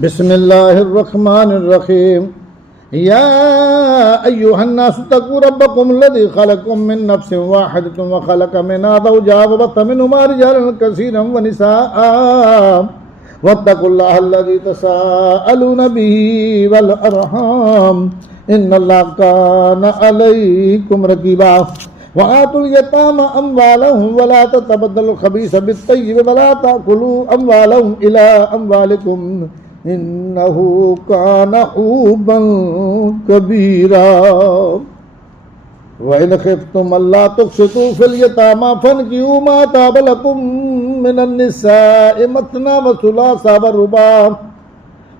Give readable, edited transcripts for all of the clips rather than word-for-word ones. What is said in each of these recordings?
बिस्मिल्लाहिर्रहमानिर्रहीम। या अय्युहन्नासु तक़ू रब्बकुम लज़ी ख़लक़कुम मिन नफ्सिन वाहिदतिन व ख़लक़ मिन्हा ज़ौजहा व बस्स मिनहुमा रिजालन कसीरन व निसाअ वत्तक़ुल्लाह अल्लज़ी तसाअलून बिही वल अरहाम इन्नल्लाह कान अलैकुम रक़ीबा व आतुल यतामा अम्वालहुम व ला ततबद्दलुल ख़बीसा बित्तय्यिब व ला ताकुलू अम्वालहुम इला अम्वालिकुम इन्नहु काना हुब्बन कबीरा व इन खिफ्तुम अल्ला तुक़सितू फिल यतामा फनकिहू मा ताब लकुम मिनन निसाइ मथना व सुलासा व रुबा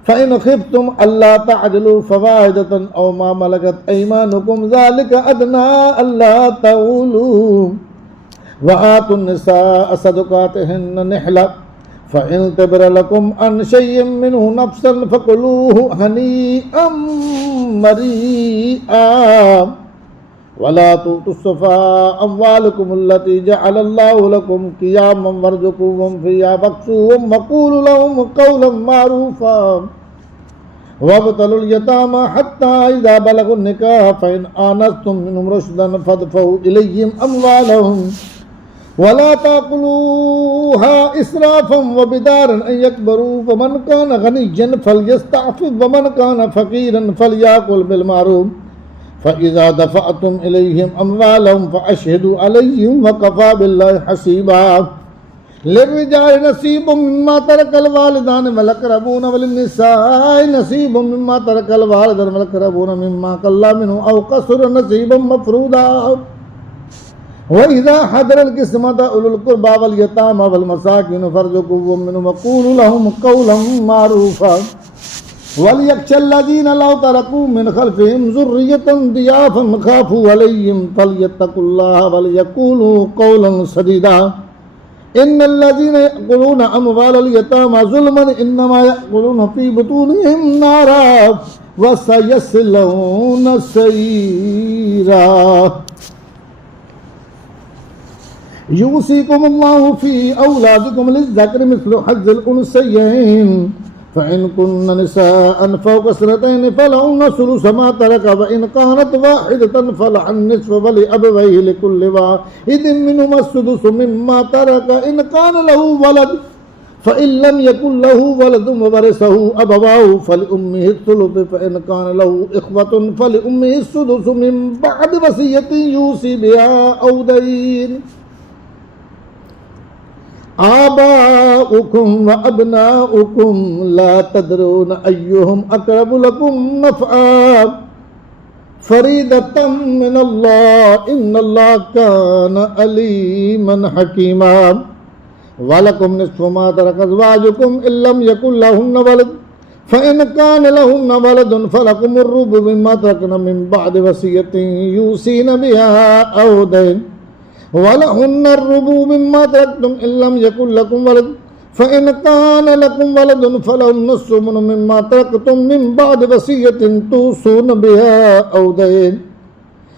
फ़इन खिफ्तुम अल्ला तअदिलू फ़वाहिदतन औ मा मलकत ऐमानुकुम ज़ालिका अदना अल्ला तऊलू व आतुन निसाअ सदक़ातिहिन्ना निहला फ़इन तिबन लकुम अन शय्इन मिन्हु नफ़्सन फ़कुलूहु हनीअम मरीआ वला तुसफ़ा अम्वालकुम अल्लती जअलल्लाहु लकुम क़ियामन वरज़ुक़ूहुम फ़ीहा वक्सूहुम वक़ूलू लहुम क़ौलन मारूफ़ा वब्तलुल यतामा हत्ता इज़ा बलगुन निकाह फ़इन आनस्तुम मिनहुम रुश्दन फ़दफ़ऊ इलैहिम अम्वालहुम वला ताकुलूहा इसराफ़न व बिदारन अन यकबरू फ़मन कान गनिय्यन फ़लयस्तअफ़िफ़ वमन कान फ़क़ीरन फ़लयअकुल बिलमारूफ़ फ़इज़ा दफ़अतुम इलैहिम अम्वालहुम फ़अशहिदू अलैहिम वकफ़ा बिल्लाहि हसीबा लिर्रिजालि नसीबुम मिम्मा तरकल वालिदानि वल अक़रबून वलिन्निसाइ नसीबुम मिम्मा तरकल वालिदानि वल अक़रबून मिम्मा क़ल्ला मिन्हु औ कसुरा नसीबम मफ़रूदा व इज़ा हदरल क़िस्मत उलुल क़ुरबा वल यतामा वल मसाकिन फ़र्ज़ुक़ूहुम मिन्हु वक़ूलू लहुम क़ौलन मारूफ़ा वलियख़्शल्लज़ीना लौ तरकू मिन ख़ल्फ़िहिम ज़ुर्रियतन दियाफ़न ख़ाफ़ू अलैहिम फ़लयत्तक़ुल्लाह वलियक़ूलू क़ौलन सदीदा इन्नल्लज़ीना यअकुलूना अम्वालल यतामा ज़ुल्मन इन्नमा यअकुलूना फ़ी बुतूनिहिम नारा व सयस्लौना सईरा यूसीकुमुल्लाहु फ़ी औलादिकुम लिज़्ज़करि मिस्लु हज़्ज़िल उन्सयैन फ़इन कुन्न निसाअन फ़ौक़ इस्नतैन फ़लहुन्न सुलुसु मा तरक व इन कानत वाहिदतन फ़लहुन निस्फ़ु व लिअबवैहि लिकुल्लि वाहिदिन मिन्हुमा अस्सुदुसु मिम्मा तरक इन कान लहू वलद फ़इन लम यकुन लहू वलदुन ववरिसहु अबवाहु फ़लिउम्मिहि अस्सुलुसु फ़इन कान लहू इख़्वतुन फ़लिउम्मिहि अस्सुदुसु मिन बअदि वसिय्यतिन यूसी बिहा औ दय्न आबाउकुम व अबनाउकुम ला तदरून अय्युहुम अक़रबु लकुम नफ़अ फ़रीदतम मिनल्लाह इन्नल्लाह कान अलीमन हकीमा वलकुम निस्फ़ु मा तरक अज़वाजुकुम इल्लम यकुन लहुन्न वलद फ़इन कान लहुन्न वलदुन फ़लकुमुर रुबु मिम्मा तरकना मिन बअदि वसिय्यतिन यूसीना बिहा औ दय्न वलहुन्नर रुबु मिम्मा तरक्तुम इल्लम यकुन लकुम वलद फ़इन कान लकुम वलदुन फलहुन्नस सुमुनु मिम्मा तरक्तुम मिन बअदि वसिय्यतिन तूसून बिहा औ दय्न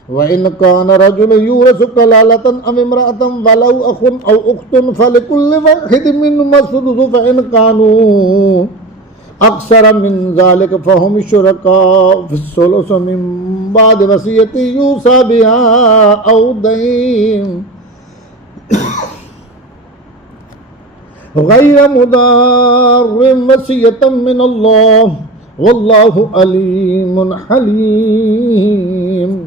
व इन कान रजुलन यूरसु कलालतन अव इम्रअतन वलहु अख़ुन औ उख़्तुन फ़लिकुल्लि वाहिदिन मिनहुमा अस्सुदुसु फ़इन कानू अक्सर मिन ज़ालिक फ़हुम शुरकाउ फ़िस्सुलुसि मिन बअदि वसिय्यतिन यूसा बिहा औ दय्न गैर मुदार्रिन वसिय्यतम मिनल्लाह वल्लाहु अलीमुन हलीम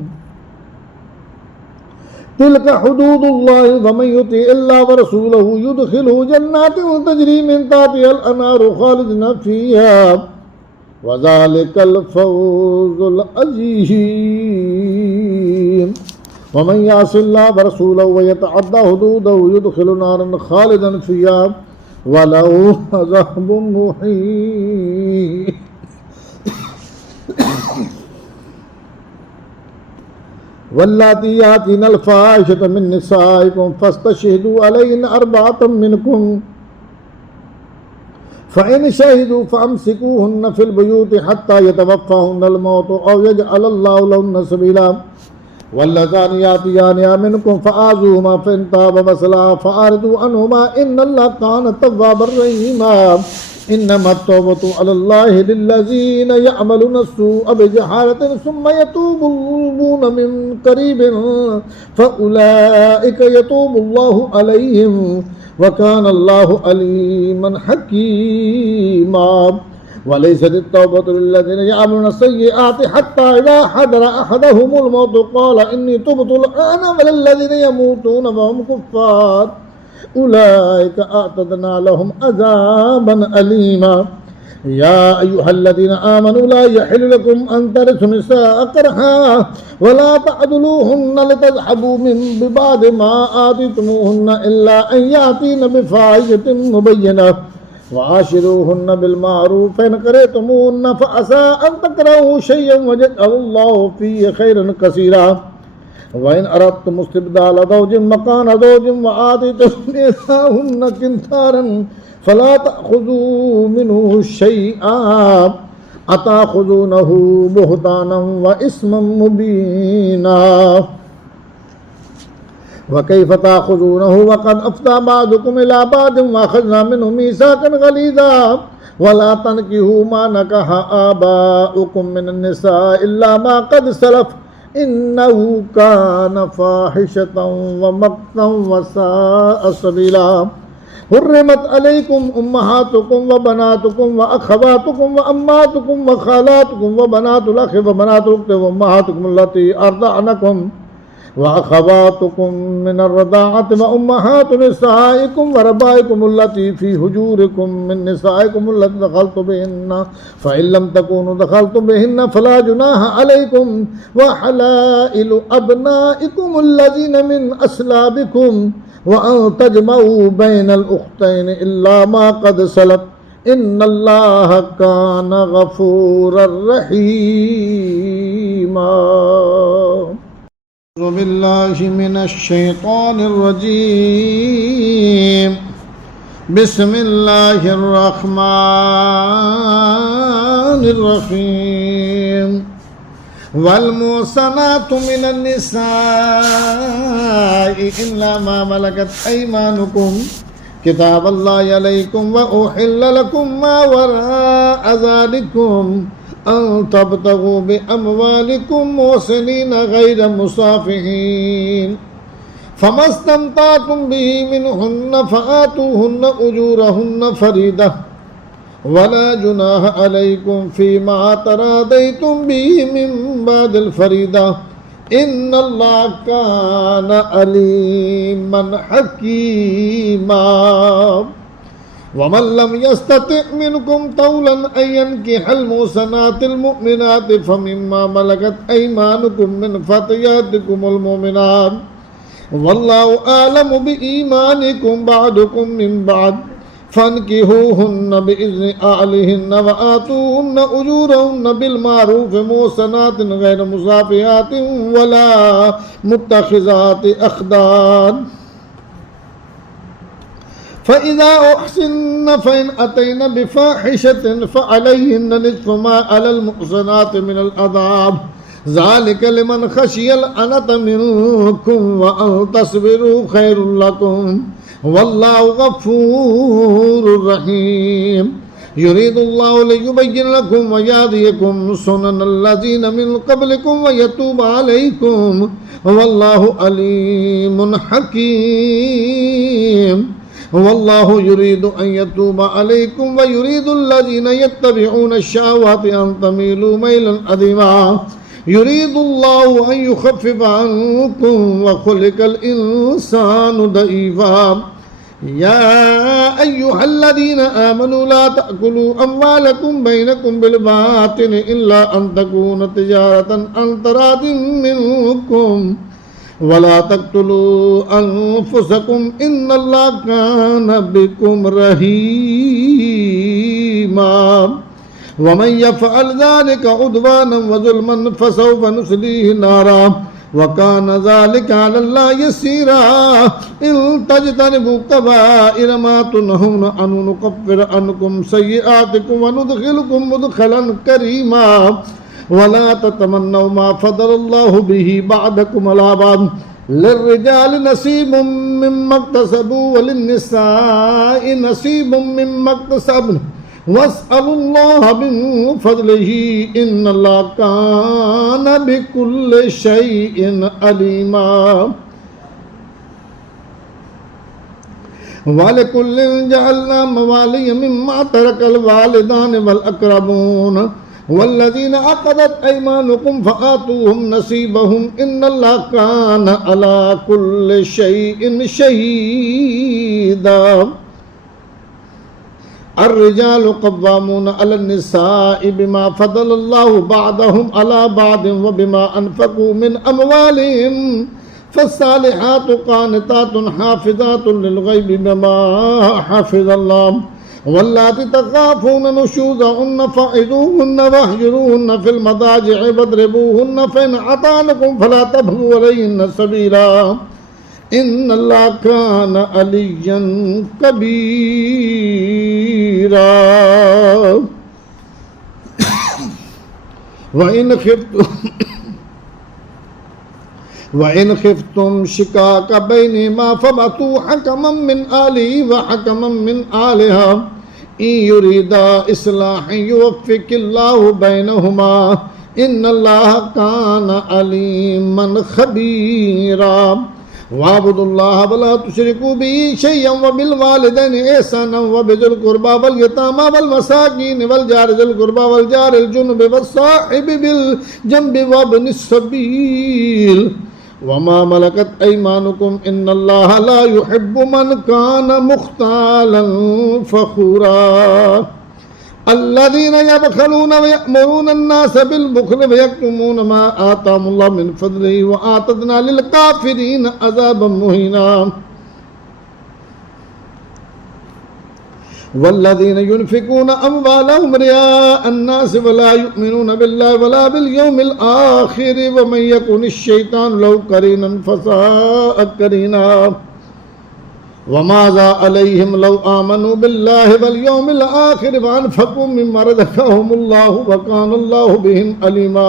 तिल्का हुदूदुल्लाहि व मन युतिइल्लाह व रसूलहु युदखिलहु जन्नातिन तजरी मिन तहतिहल अनहारु खालिदीन फीहा व ज़ालिकल फ़ौज़ुल अज़ीम व मन यअसिल्लाह व रसूलहु व यतअद्दा हुदूदहु युदखिलहु नारन खालिदन फीहा व लहु अज़ाबुन मुहीन वल्लाती यातीनल फ़ाहिशता मिन निसाइकुम फ़स्तशहिदू अलैहिन्ना अर्बअतम मिनकुम फ़इन शहिदू फ़अम्सिकूहुन्ना फ़िल बुयूति हत्ता यतवफ़्फ़ाहुन्नल मौतु औ यजअलल्लाहु लहुन्ना सबीला वल्लज़ानि यातियानिहा मिनकुम फ़आज़ूहुमा फ़इन ताबा वअस्लहा फ़अरिदू अन्हुमा इन्नल्लाह कान तव्वाबर रहीमा إنما التوبة على الله للذين يعملون السوء بجهالة ثم يتوبون من قريب فأولئك يتوب الله عليهم وكان الله عليما حكيما وليست التوبة للذين يعملون السيئات حتى إذا حضر أحدهم الموت قال إني تبت الآن ولا الذين يموتون وهم كفار أولئك أعتدنا لهم عذابا أليما يا أيها الذين آمنوا لا يحل لكم أن ترثوا النساء كرها ولا تعضلوهن لتذهبوا من ببعض ما آتيتموهن إلا أن يأتين بفاحشة مبينة وعاشروهن بالمعروف فإن كرهتموهن فعسى أن تكرهوا شيئا ويجعل الله فيه خيرا كثيرا وإن أردتم استبدال زوج مكان زوج وآتيتم نساءهن قنطارا فلا تأخذوا منه شيئا أتأخذونه بهتانا وإثما مبينا وكيف تأخذونه وقد أفضى بعضكم إلى بعض وأخذنا منه ميثاقا غليظا ولا تنكحوا ما نكح آباؤكم من النساء إلا ما قد سلف إنه كان فاحشة ومقتا وساء سبيلا حرمت عليكم أمهاتكم وبناتكم وأخواتكم وأماتكم وخالاتكم وبنات الأخ وبنات الأخت وأمهاتكم التي أرضعنكم وأخواتكم من الرضاعة وأمهات نسائكم وربائكم التي في هجوركم من نسائكم التي دخلتم بهن فإن لم تكونوا دخلتم بهن فلا جناح عليكم وحلائل أبنائكم الذين من أصلابكم وأن تجمعوا بين الأختين إلا ما قد سلف إن الله كان غفورا رحيما أعوذ بالله من الشيطان الرجيم بسم الله الرحمن الرحيم والمحصنات من النساء إلا ما ملكت أيمانكم كتاب الله عليكم وأحل لكم ما وراء ذلكم أن تبتغوا بأموالكم محسنين غير مسافحين فما استمتعتم به منهن فآتوهن أجورهن فريضة ولا جناح عليكم فيما تراضيتم به من بعد الفريضة إن الله كان عليما حكيما ومن لم يستطع منكم طولا أن ينكح المحصنات المؤمنات فمما ملكت أيمانكم من فتياتكم المؤمنات والله أعلم بإيمانكم بعضكم من بعض فانكحوهن بإذن أهلهن وآتوهن أجورهن بالمعروف محصنات غير مسافحات ولا متخذات أخدان فإذا أحسن فإن أتين بفاحشة فعليهن نصف ما على المحصنات من العذاب ذلك لمن خشي العنة منكم وأن تصبروا خير لكم والله غفور رحيم يريد الله ليبين لكم ويهديكم سنن الذين من قبلكم ويتوب عليكم والله عليم حكيم والله يريد أن يتوب عليكم ويريد الذين يتبعون الشهوات أن تميلوا ميلا عظيما يريد الله أن يخفف عنكم وخلق الإنسان ضعيفا يا أيها الذين آمنوا لا تأكلوا أموالكم بينكم بالباطل إلا أن تكون تجارة عن تراض منكم ولا تقتلوا أنفسكم إن الله كان بكم رحيما ومن يفعل ذلك عدوانا وظلما فسوف نصليه نارا وكان ذلك على الله يسيرا إن تجتنبوا كبائر ما تنهون عنه نكفر عنكم سيئاتكم وندخلكم مدخلا كريما ولا تتمنوا ما فضل الله به بعدكم على بعض للرجال نصيب مما اكتسبوا وللنساء نصيب مما اكتسبن वस्अलुल्लाह मिन फज़लिही इन्नल्लाह कान बिकुल्लि शैइन अलीमा। वलिकुल्लिन जअलना मवालिय मिम्मा तरकल वालिदान वल अक़रबून वल्लज़ीना अक़दत अयमानुकुम फ़आतूहुम नसीबहुम इन्नल्लाह कान अला कुल्लि शैइन शहीदा। अर्रिजालु क़व्वामूना अलन निसाइ बिमा फ़ज़लल्लाहु बअदहुम अला बअदिन व बिमा अनफ़क़ू मिन अमवालिहिम फ़स्सालिहातु क़ानितातुन हाफ़िज़ातुन लिल-ग़ैबि बिमा हफ़िज़ल्लाह वल्लाती तख़ाफ़ून नुशूज़हुन्न फ़इज़ूहुन्न वहजुरूहुन्न फ़िल मदाजि'i वद्रिबूहुन्न फ़इन अताअनकुम फ़ला तबग़ू अलैहिन्ना सबीला इन्नल्लाह कान अलिय्यन कबीरा। वइन खिफ्तुम शिकाक बैनिहिमा फबअसू हकमम मिन आलिही व हकमम मिन आलिहा इन युरीदा इस्लाहन युवफ़्फ़िक़िल्लाहु बैनहुमा इन्नल्लाह कान अलीमन खबीरा। वाबुदुल्लाह वला तुशरिकू बिही शय्अन व बिल वालिदैनि ihsanan व बिज़िल क़ुरबा वल यतामा वल मसाकीन वल जारि ज़िल क़ुरबा वल जारिल जुनुबि वस्साहिबि बिल जंबि वब्निस सबील वमा मलकत अयमानुकुम इन्नल्लाह ला युहिब्बु मन कान मुख्तालन फ़ख़ूरा। अल्लज़ीना यबख़लूना व यअमुरूना अन्नास बिल बुख़्लि व यक्तुमूना मा आताहुमुल्लाहु मिन फ़ज़लिही व आतदना लिल काफ़िरीन अज़ाबन मुहीना। वल्लज़ीना युनफ़िक़ूना अमवालहुम रियाअ अन्नास व ला युमिनूना बिल्लाहि वला बिल यौमिल आख़िर व मन यकुनिश्शैतानु लहु क़रीनन फ़साअ क़रीना। वमाज़ा अलैहिम लौ आमनू बिल्लाहि वल यौमिल आख़िर व अनफ़क़ू मिम्मा रज़क़हुमुल्लाहु व कानल्लाहु बिहिम अलीमा।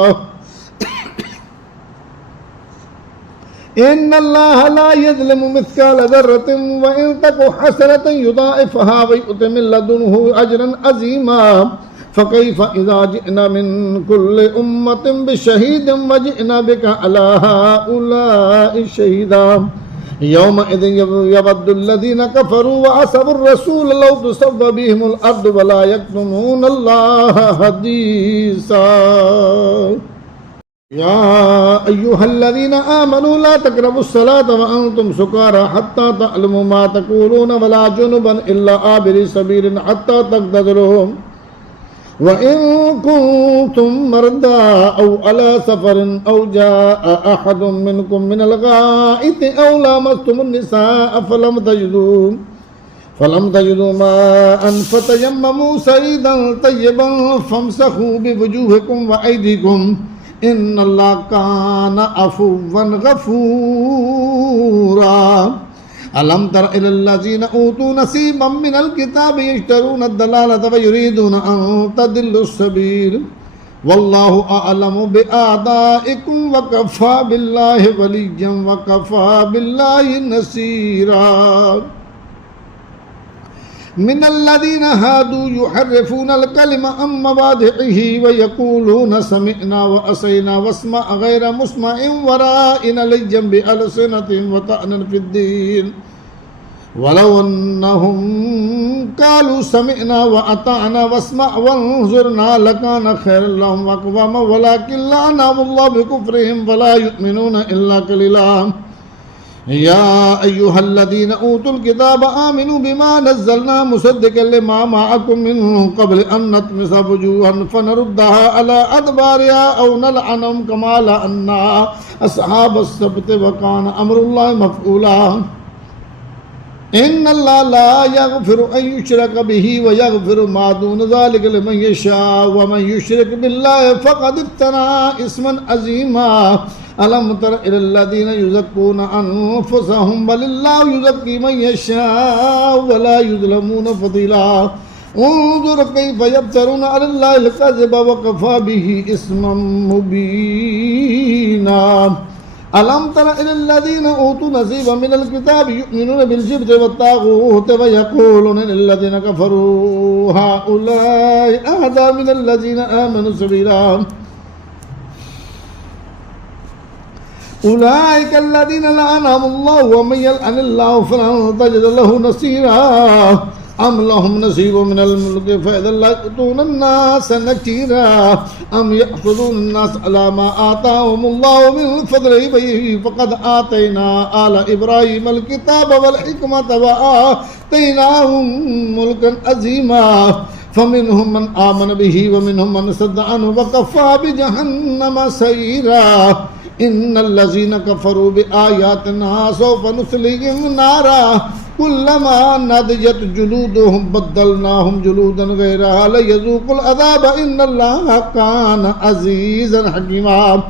इन्नल्लाह ला यज़लिमु मिस्क़ाल ज़र्रतिन व इन तकु हसनतन युज़ाइफ़हा व यु'ति मिन लदुन्हु अजरन अज़ीमा। फ़कैफ़ इज़ा जि'ना मिन कुल्लि उम्मतिन बिशहीदिन व जि'ना बिका अला हाउलाइ शहीदा। यौमइज़िन यवद्दुल्लज़ीना कफ़रू व असवुर रसूल लौ तुसव्वा बिहिमुल अर्दु व ला यक्तुमूना अल्लाह हदीसा। या अय्युहल्लज़ीना आमनू ला तक़रबुस्सलात व अंतुम सुकारा हत्ता तअलमू मा तक़ूलूना व ला जुनुबन इल्ला आबिरी सबीलिन हत्ता तग़तसिलू व इन कुंतुम मर्दा औ अला सफरिन औ जाअ अहदुम मिनकुम मिनल गाइति औ लामस्तुमुन निसाअ फलम तजिदू माअन फतयम्ममू सईदन तय्यबन फमसहू बिवुजूहिकुम व अयदीकुम इन्नल्लाह कान अफ़ुव्वन गफ़ूरा। अलम तर इलल्लज़ीना ऊतू नसीबम मिनल किताबि यश्तरूना अद-दलालता व युरीदूना अन तदिल्लुस सबील वल्लाहु अअलमु बिअअदाइकुम व कफ़ा बिल्लाहि वलिय्यन व कफ़ा बिल्लाहि नसीरा। मिनल्लज़ीना हादू युहर्रिफूनल कलिम अन मवादिइही व यक़ूलूना समिअना व असैना वस्मा' गैरा मुस्मइन व राइना लय्यन बिअलसिनतिहिम व तअनन फ़िद्दीन वलौ अन्नहुम क़ालू समिअना व अताअना वस्मा' वंज़ुरना लकान खैरन लहुम व अक़वम वलाकिन लअनहुमुल्लाहु बिकुफ़्रिहिम फ़ला युमिनूना इल्ला क़लीला। या अय्युहल्लज़ीना ऊतुल किताब आमिनू बिमा नज़्ज़लना मुसद्दिक़न लिमा मअकुम मिन क़ब्ल अन नतमिसा वुजूहन फनरुद्दहा अला अदबारिहा औ नलअनहुम कमा लअन्ना अस्हाबस सब्त व कान अमरुल्लाहि मफ़ऊला। इन्नल्लाह ला यग़फ़िरु अन युशरक बिही व यग़फ़िरु मा दून ज़ालिका लिमन यशाअ व मन युशरिक बिल्लाहि फ़क़द इफ़्तरा इस्मन अज़ीमा। अलम तर इलल्लज़ीना युज़क्कूना अनफ़ुसहुम बलिल्लाहु युज़क्की मन यशाअ व ला युज़लमूना फ़तीला। उन्ज़ुर कैफ़ यफ़्तरूना अलल्लाहिल कज़िब व कफ़ा बिही इस्मन मुबीना। ألم تر إلى الذين أوتوا نصيبا من الكتاب يؤمنون بالجبت والطاغوت ويقولون للذين كفروا هؤلاء أهدى من الذين آمنوا سبيلا أولئك الذين لعنهم الله ومن يلعن الله فلن تجد له نصيرا أم لهم نصيب من الملك فإذا لا يؤتون الناس نكيرا أم يحسدون الناس على ما آتاهم الله من فضله فقد آتينا آل إبراهيم الكتاب والحكمة وآتيناهم ملكا عظيما فمنهم من آمن به ومنهم من صد عنه وكفى بجهنم سعيرا إن الذين كفروا بآياتنا سوف نصليهم نارا كلما نضجت جلودهم بدلناهم جلودا غيرها ليذوقوا العذاب إن الله كان عزيزا حكيما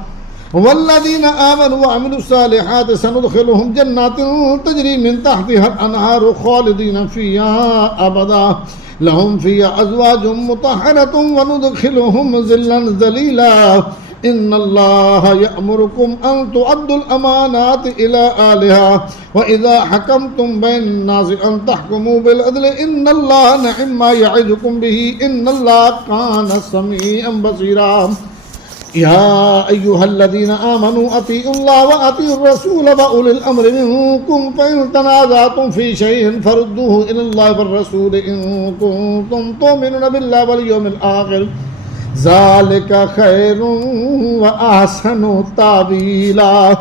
والذين آمنوا وعملوا الصالحات سندخلهم جنات تجري من تحتها الأنهار خالدين فيها أبدا لهم فيها أزواج مطهرة وندخلهم ظلا ذليلا إن الله يأمركم أن تؤدوا الأمانات إلى أهلها وإذا حكمتم بين الناس أن تحكموا بالعدل إن الله نعم ما يعظكم به إن الله كان سميعا بصيرا يا أيها الذين آمنوا أطيعوا الله وأطيعوا الرسول وأولي الأمر منكم فإن تنازعتم في شيء فردوه إلى الله والرسول إن كنتم تؤمنون بالله واليوم الآخر ذلك خير وأحسن تأويلا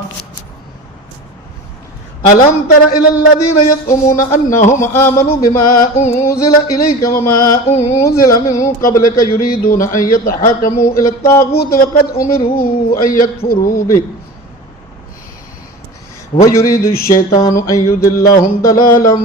ألم تر إلى الذين يزعمون أنهم آمنوا بما أنزل إليك وما أنزل من قبلك يريدون أن يتحاكموا إلى الطاغوت وقد أمروا أن يكفروا به ويريد الشيطان أن يضلهم ضلالا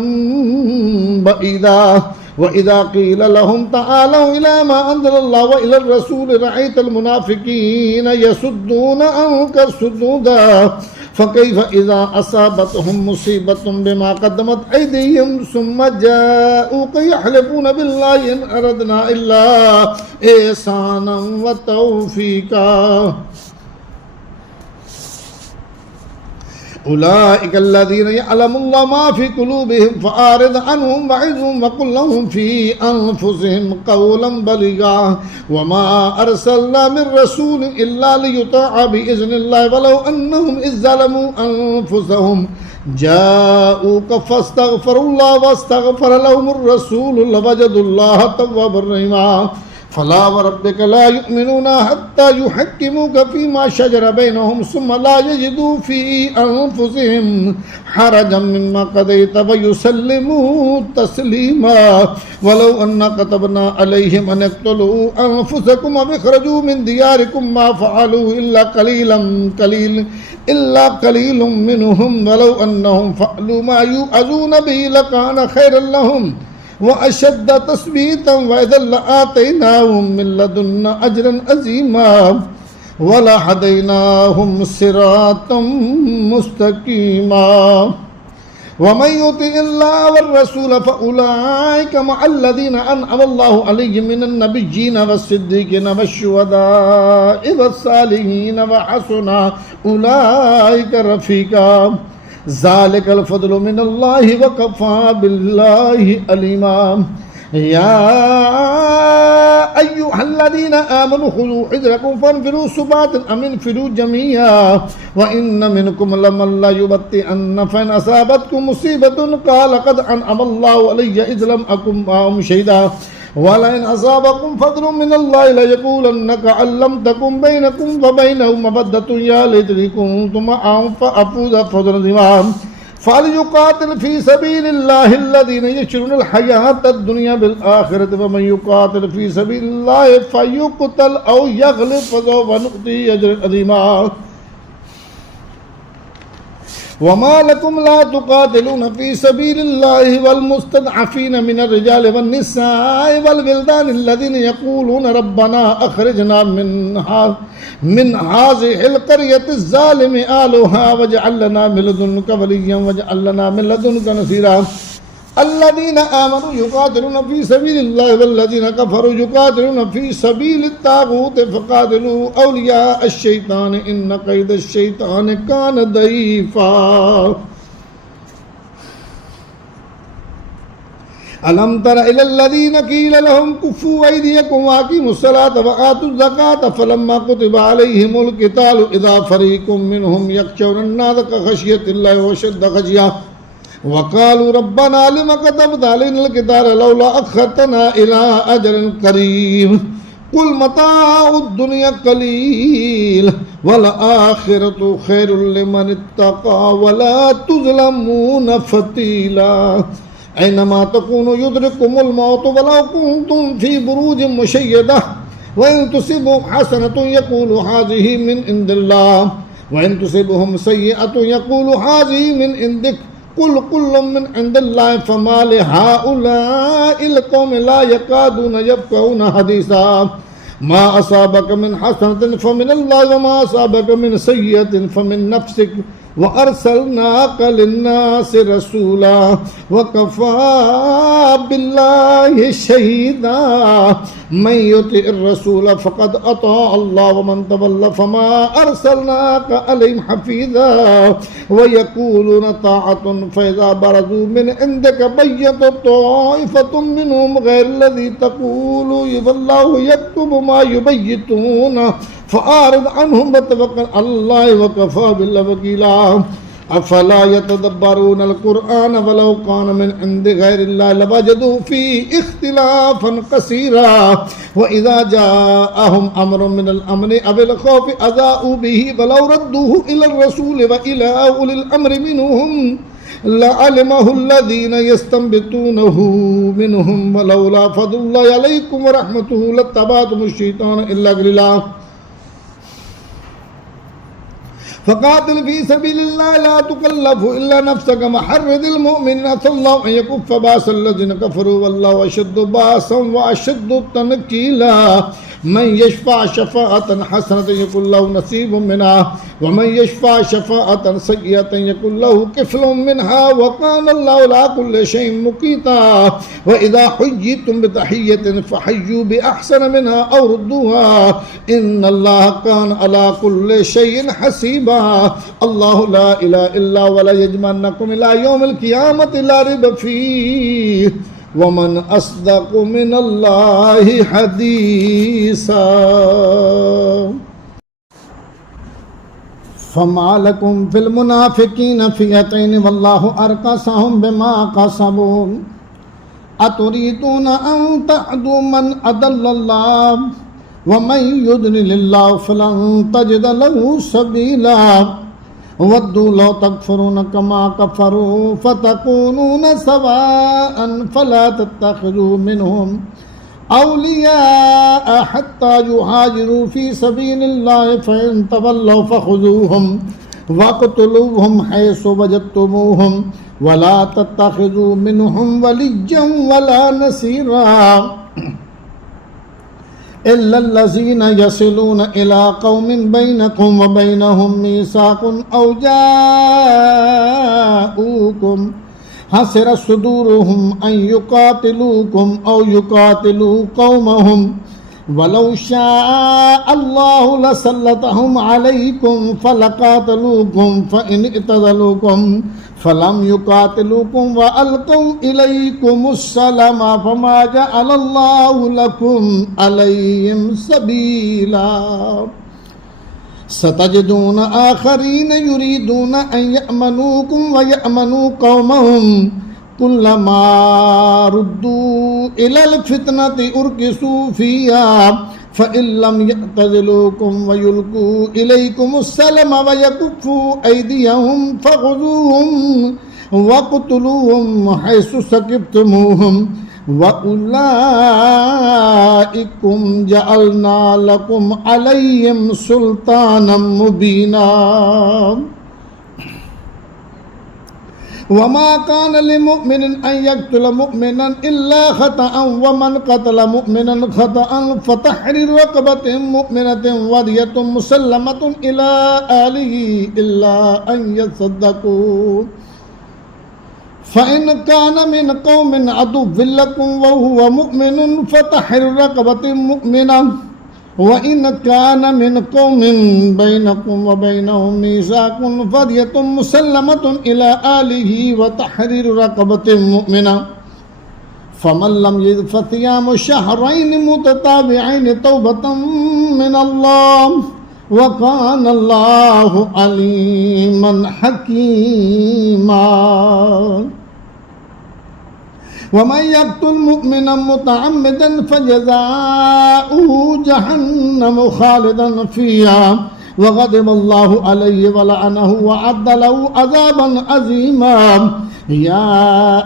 بعيدا وإذا قيل لهم تعالوا إلى ما أنزل الله وإلى الرسول رأيت المنافقين يصدون عنك صدودا فكيف إذا أصابتهم مصيبة بما قدمت أيديهم ثم جاءوك يحلفون بالله إن أردنا إلا إحسانا وتوفيقا أولئك الذين يعلم الله ما في قلوبهم فأعرض عنهم وعظهم وقل لهم في أنفسهم قولا بليغا وما أرسلنا من رسول إلا ليطاع بإذن الله ولو أنهم إذ ظلموا أنفسهم جاءوك فاستغفروا الله واستغفر لهم الرسول لوجدوا الله توابا رحيما فلا وربك لا يؤمنون حتى يحكموك فيما شجر بينهم ثم لا يجدوا في أنفسهم حرجا مما قضيت ويسلموا تسليما ولو أن كتبنا عليهم أن اقتلوا أنفسكم واخرجوا من دياركم ما فعلوا إلا قليل منهم ولو أنهم فعلوا ما يوعظون به لكان خيرا لهم وأشد تثبيتا وإذا لآتيناهم من لدنا أجرا عظيما ولهديناهم صراطا مستقيما ومن يطع الله والرسول فأولئك مع الذين أنعم الله عليهم من النبيين والصديقين والشهداء والصالحين وحسن أولئك رفيقا ذلك الفضل من الله وكفى بالله عليما يا أيها الذين آمنوا خذوا حذركم فانفروا ثبات أم انفروا جميعا وإن منكم لمن لا يبطئن فإن أصابتكم مصيبة قال قد أنعم الله علي إذ لم أكن معهم شهيدا ولئن أصابكم فضل من الله ليقولن كأن لم تكن بينكم وبينهم مودة يا ليتني كنت معهم فأفوز فوزا عظيما فليقاتل في سبيل الله الذين يشرون الحياة الدنيا بالآخرة ومن يقاتل في سبيل الله فيقتل أو يغلب فسوف نؤتيه أجرا عظيما وما لكم لا تقاتلون في سبيل الله والمستضعفين من الرجال والنساء والولدان الذين يقولون ربنا أخرجنا من هذه القرية الظالم أهلها واجعل لنا من لدنك وليا واجعل لنا من لدنك نصيرا अल्लज़ीना आमनू युक़ातिलूना फ़ी सबीलिल्लाहि वल्लज़ीना कफ़रू युक़ातिलूना फ़ी सबीलित ताग़ूत फ़क़ातिलू औलिया अश-शैतान इन्न कैद अश-शैतान कान दईफ़ा। अलम तर इलल्लज़ीना क़ील लहुम कुफ़्फ़ू अयदियकुम व अक़ीमुस्सलाता व आतुज़ ज़काता फ़लम्मा कुतिबा अलैहिमुल क़ितालु इज़ा फ़रीक़ुम मिनहुम यख़शौना अन्नास कख़शियतिल्लाहि व अशद्द ख़शिया वक़ालू रब्बना लिम कतबता अलैनल क़िताल लौला अख़रतना इला अजलिन क़रीब कुल मताउद दुनिया क़लील वल आख़िरतु ख़ैरुल लिमन इत्तक़ा वला तुज़लमून फ़तीला। ऐनमा तकूनु युदरिकुमुल मौतु वलौ कुन्तुम फ़ी बुरूजिन मुशय्यदा व इन तुसिबहुम हसनतुन यक़ूलु हाज़िही मिन इंदिल्लाह व इन तुसिबहुम सय्यअतुन यक़ूलु हाज़िही मिन इंदिक कुल कुल्लुम मिन इंदिल्लाहि फमा लिहाउलाइल क़ौमि ला यकादूना यफ़क़हूना हदीसा मा असाबक मिन हसनतिन फमिनल्लाहि व मा असाबक मिन सय्यअतिन फमिन नफ़्सिक व अर्सलनाक लिन्नासि रसूला व कफ़ा बिल्लाहि शहीदा मन युतिइर रसूल फ़क़द अता अल्लाह व मन तवल्ला फमा अर्सलनाक अलैहिम हफ़ीज़ा व यक़ूलूना ताअतुन फ़इज़ा बरज़ू मिन इंदिक बय्यत ताइफ़तुम मिनहुम ग़ैरल्लज़ी तक़ूलु वल्लाहु यक्तुबु मा युबय्यितूना फ़अरिज़ अन्हुम वतवक्कल अलल्लाहि व कफ़ा बिल्लाहि वकीला। अफ़ला यतदब्बरूनल क़ुरआन वलौ कान मिन इंदि ग़ैरिल्लाहि लवजदू फ़ीहि इख़्तिलाफ़न कसीरा व इज़ा जाअहुम अम्रुन मिनल अम्नि अविल ख़ौफ़ि अज़ाऊ बिही वलौ रद्दूहु इलर रसूल व इला उलिल अम्रि मिनहुम लअलिमहुल्लज़ीना यस्तंबितूनहु मिनहुम वलौला फ़ज़्लुल्लाहि अलैकुम व रहमतुहु लत्तबअतुमुश-शैतान इल्ला क़लीला। फ़क़ातिल फ़ी सबीलिल्लाहि ला तुकल्लफ़ु इल्ला नफ़्सक वहर्रिज़िल मुअ्मिनीना अल्लाहु अन यकुफ़्फ़ बा'सल्लज़ीना कफ़रू वल्लाहु अशद्दु बा'सन व अशद्दु तनकीला। मन यशफ़अ शफ़ाअतन हसनतन यकुन लहु नसीबुम मिन्हा व मन यशफ़अ शफ़ाअतन सय्यअतन यकुन लहु किफ़्लुम मिन्हा व कान अल्लाहु अला कुल्लि शैइन मुक़ीता। व इज़ा हुय्यितुम बितहिय्यतिन फ़हय्यू बिअहसन मिन्हा औ रुद्दूहा इन्नल्लाहा कान अला कुल्लि शैइन हसीबा। अल्लाहु ला इलाहा इल्ला हुवा ला यजमअन्नकुम इला यौमिल क़ियामति ला रैब फ़ीहि वमन अस्दक़ु मिनल्लाहि हदीसा। फमा लकुम फिल मुनाफ़िक़ीन फ़िअतैन वल्लाहु अरकसहुम बिमा कसबू अतुरीदूना अन तअदू मन अदल्लल्लाह व मन युद्लिलिल्लाहु फलन तजिद लहु सबीला। वद्दू लौ तकफ़ुरून कमा कफ़रू फ़तकूनून सवाअन फला तत्तख़िज़ू मिनहुम औलियाअ हत्ता युहाजिरू फ़ी सबीलिल्लाहि फ़इन तवल्लव फ़ख़ुज़ूहुम वक़्तुलूहुम हैसु वजदतुमूहुम वला तत्तख़िज़ू मिनहुम वलिय्यन वला नसीरा इल्लल्लज़ीना यसिलूना इला क़ौमिन बैनकुम व बैनहुम मीसाक़ुन औ जाऊकुम हसिरत सुदूरुहुम अन युक़ातिलूकुम औ युक़ातिलू क़ौमहुम वलौ शाअ अल्लाहु लसल्लतहुम अलैकुम फलक़ातलूकुम फ़इन इतज़लूकुम फलम युक़ातिलूकुम व अलक़ौ इलैकुमुस्सलामा फमा जअलल्लाहु लकुम अलैहिम सबीला। सतजिदून आखरीन युरीदून अन यअमनूकुम व यअमनू क़ौमहुम कुल्लमा रुद्दू इलल फितनति उर्किसू फ़ीहा फ़इल्लम यअतज़िलूकुम व युल्कू इलैकुमुस्सलमा व यकुफ़्फ़ू ऐदियहुम फ़ख़ुज़ूहुम वक़्तुलूहुम हैसु सक़िफ़्तमूहुम व उलाइकुम जअलना लकुम अलैहिम सुल्तानम मुबीना। वमा कान लिमुमिनिन अन यक़्तुल मुमिनन इल्ला ख़तअन व मन क़तल मुमिनन ख़तअन फ़तहरीरु रक़बतिन मुमिनतिन वदियतुन मुसल्लमतुन इला आलिही इल्ला अन यसद्दक़ू फ़इन कान मिन कौमिन अदुव्विन लकुम व हुव मुअमिनुन फ़तहरिरु रक़बतिन मुअमिना व इन कान मिन कौमिन बैनकुम व बैनहुम मीसाक़ुन फ़दियतुन मुसल्लमतुन इला आलिही व तहरीरु रक़बतिन मुअमिना फ़मन लम यजिद फ़सियामु शहरैनि मुतताबि'ैनि तौबतन मिनल्लाह व कान अल्लाहु अलीमन हकीमा वमन यक़्तुल मुअमिनन मुतअम्मिदन फ़जज़ाउहु जहन्नम ख़ालिदन फ़ीहा व ग़ज़िबल्लाहु अलैहि व लअनहु व अ'द्द लहु अज़ाबन अज़ीमा या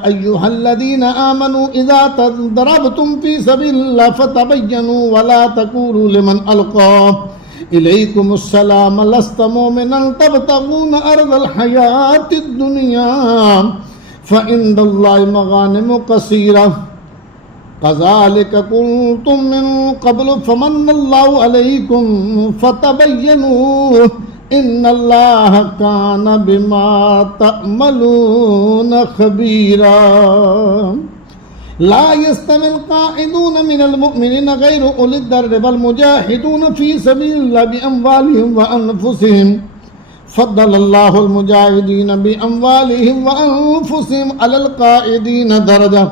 अय्युहल्लज़ीना आमनू इज़ा तदरबतुम फ़ी सबीलिल्लाहि फ़तबय्यनू व ला तक़ूलू लिमन अलक़ा इलैकुमुस्सलाम लस्त मुमिनन तबतगून अर्ज़ल हयातिद दुनिया फ़इंदल्लाहि मग़ानिमु कसीरा कज़ालिक कुंतुम मिन क़ब्लु फ़मन्नल्लाहु अलैकुम फ़तबय्यनू इन्नल्लाह कान बिमा तअमलून ख़बीरा ला यस्तविल क़ाइदून मिनल मुअमिनीन गैरु उलिद दर्र वल मुजाहिदून फ़ी सबीलिल्लाहि बिअमवालिहिम व अनफुसिहिम फ़द्दलल्लाहुल मुजाहिदीन बिअमवालिहिम व अनफुसिहिम अलल क़ाइदीन दरजा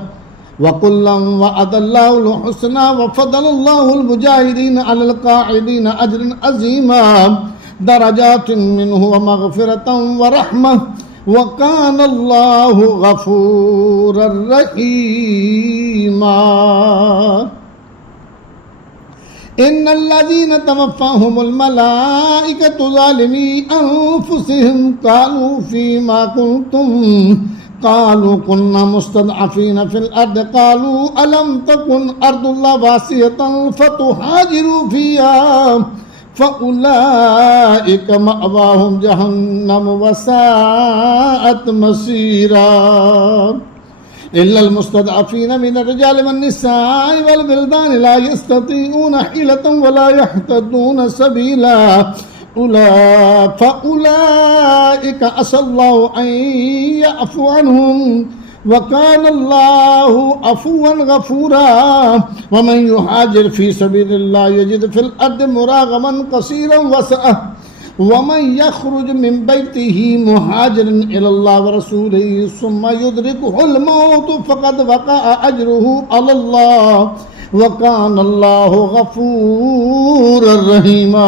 व कुल्लन वअदल्लाहुल हुस्ना व फ़द्दलल्लाहुल मुजाहिदीन अलल क़ाइदीन अजरन अज़ीमा दरजातिन मिन्हु व मग़फ़िरतन व रहमह व कानल्लाहु गफ़ूरर रहीमा इन्नल्लज़ीना तवफ़्फ़ाहुमुल मलाइकतु ज़ालिमी अनफुसिहिम क़ालू फ़ीमा कुंतुम क़ालू कुन्ना मुस्तदअफ़ीना फ़िल अर्दि क़ालू अलम तकुन अर्दुल्लाहि वासिअतन फ़तुहाजिरू फ़ीहा फ़उलाइका मअवाहुम जहन्नम व साअत मसीरा इल्लल मुस्तदअफ़ीन मिनर रिजालि वन निसाइ वल विल्दानि ला यस्ततीऊन हिलतन व ला यहतदून सबीला फ़उलाइका असल्लाहु अन यअफ़ु अन्हुम व कानल्लाहु अफ़ुव्वन गफ़ूरा वमन युहाजिर फ़ी सबीलिल्लाहि यजिद फ़िल अर्दि मुराग़मन कसीरन वसअह वमन यख़रुज मिन बैतिही मुहाजिरन इलल्लाहि व रसूलिही सुम्मा युदरिकुहुल मौत फ़क़द वक़अ अजरुहु अलल्लाह व कानल्लाहु गफ़ूरर रहीमा